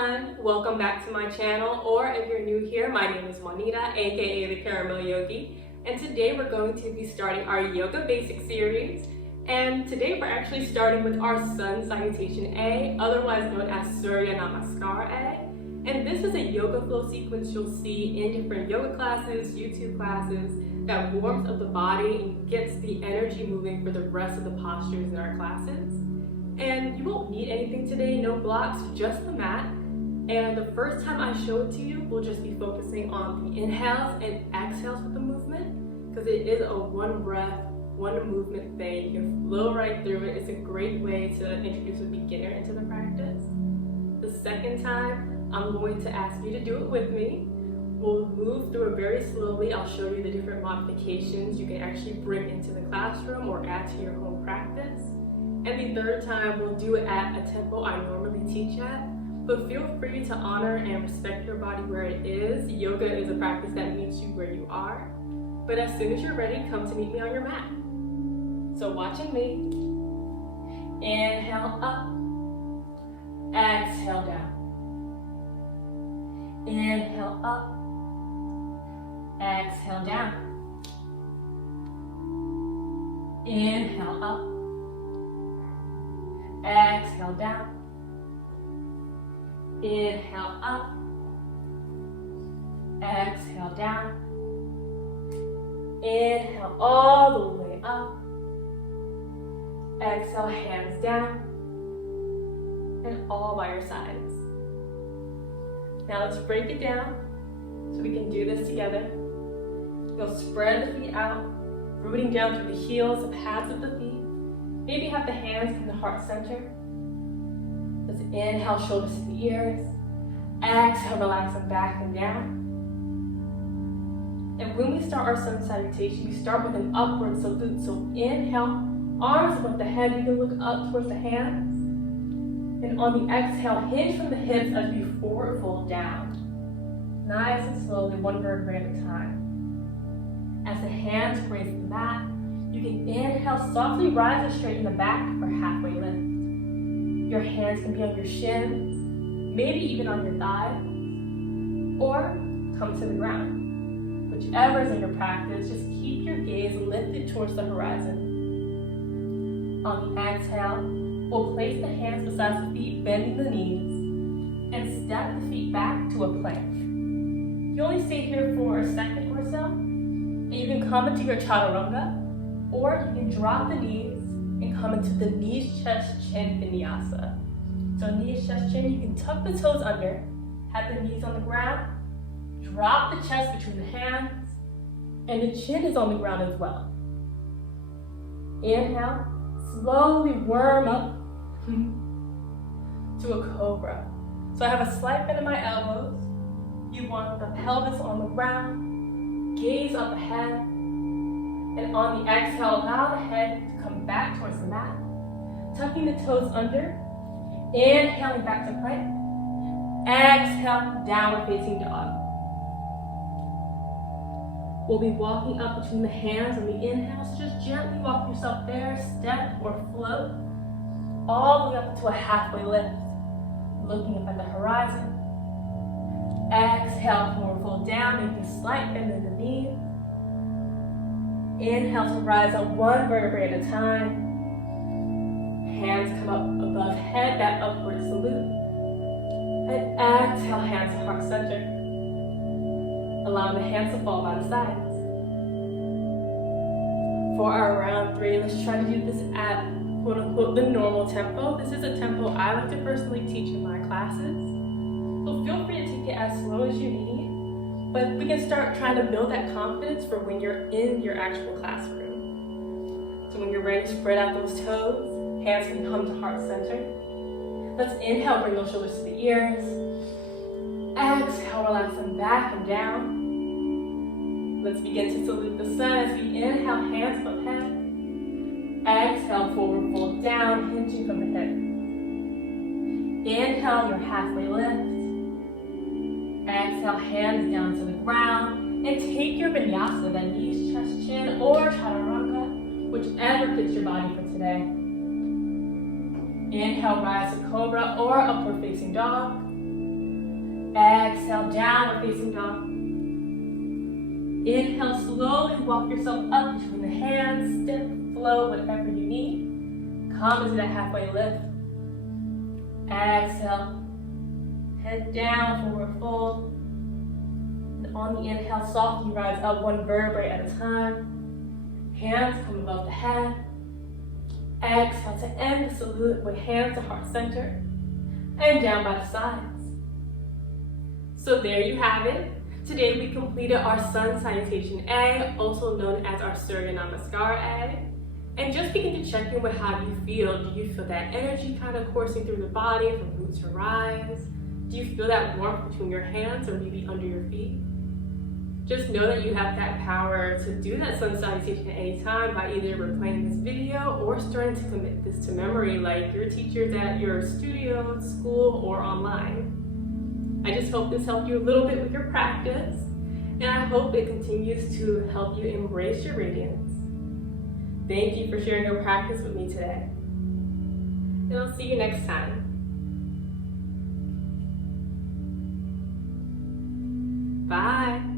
everyone, welcome back to my channel, or if you're new here, my name is Juanita, aka the Caramel Yogi, and today we're going to be starting our yoga basic series. And today we're actually starting with our Sun Salutation A, otherwise known as Surya Namaskar A. And this is a yoga flow sequence you'll see in different yoga classes, YouTube classes, that warms up the body and gets the energy moving for the rest of the postures in our classes. And you won't need anything today, no blocks, just the mat. And the first time I show it to you, we'll just be focusing on the inhales and exhales with the movement, because it is a one breath, one movement thing. You can flow right through it. It's a great way to introduce a beginner into the practice. The second time, I'm going to ask you to do it with me. We'll move through it very slowly. I'll show you the different modifications you can actually bring into the classroom or add to your home practice. And the third time, we'll do it at a tempo I normally teach at, but feel free to honor and respect your body where it is. Yoga is a practice that meets you where you are. But as soon as you're ready, come to meet me on your mat. So watching me, inhale up, exhale down. Inhale up, exhale down. Inhale up, exhale down. Inhale up, exhale down. Inhale all the way up. Exhale, hands down. And all by your sides. Now let's break it down so we can do this together. You'll spread the feet out, rooting down through the heels, the pads of the feet. Maybe have the hands in the heart center. Let's inhale, shoulders to the ears. Exhale, relax them back and down. And when we start our Sun Salutation, we start with an upward salute. So inhale, arms above the head. You can look up towards the hands. And on the exhale, hinge from the hips as we forward fold down. Nice and slowly, one vertebrae at a time. As the hands graze the mat, you can inhale, softly rise and straighten the back for halfway lift. Your hands can be on your shins, maybe even on your thighs, or come to the ground. Whichever is in your practice, just keep your gaze lifted towards the horizon. On the exhale, we'll place the hands beside the feet, bending the knees, and step the feet back to a plank. You only stay here for a second or so, and you can come into your chaturanga, or you can drop the knees and come into the knees, chest, chin vinyasa. So knees, chest, chin, you can tuck the toes under, have the knees on the ground, drop the chest between the hands, and the chin is on the ground as well. Inhale, slowly worm up to a cobra. So I have a slight bend in my elbows. You want the pelvis on the ground, gaze up ahead, and on the exhale, allow the head to come back towards the mat, tucking the toes under, inhaling back to plank, exhale, downward facing dog. We'll be walking up between the hands on the inhale, so just gently walk yourself there, step or float, all the way up to a halfway lift, looking up at the horizon. Exhale, forward fold down, making a slight bend in the knees. Inhale to rise up one vertebrae at a time. Hands come up above head, that upward salute. And exhale, hands to heart center. Allow the hands to fall by the sides. For our round 3, let's try to do this at quote unquote the normal tempo. This is a tempo I like to personally teach in my classes. So feel free to take it as slow as you need. But we can start trying to build that confidence for when you're in your actual classroom. So when you're ready, spread out those toes. Hands can come to heart center. Let's inhale, bring those shoulders to the ears. Exhale, relax them back and down. Let's begin to salute the sun as we inhale, hands above head. Exhale, forward fold down, hinging from the hip. Inhale, your halfway lift. Exhale, hands down to the ground. And take your vinyasa, that knees, chest, chin, or chaturanga, whichever fits your body for today. Inhale, rise to cobra or upward facing dog. Exhale, downward facing dog. Inhale, slowly walk yourself up between the hands, step, float, whatever you need. Come into that halfway lift. Exhale, head down, forward fold. And on the inhale, softly rise up one vertebrae at a time. Hands come above the head. Exhale to end the salute with hands to heart center. And down by the sides. So there you have it. Today we completed our sun salutation egg, also known as our Surya Namaskar egg. And just begin to check in with how you feel. Do you feel that energy kind of coursing through the body from root to rise? Do you feel that warmth between your hands or maybe under your feet? Just know that you have that power to do that sun salutation at any time by either replaying this video or starting to commit this to memory like your teachers at your studio, school, or online. I just hope this helped you a little bit with your practice, and I hope it continues to help you embrace your radiance. Thank you for sharing your practice with me today, and I'll see you next time. Bye.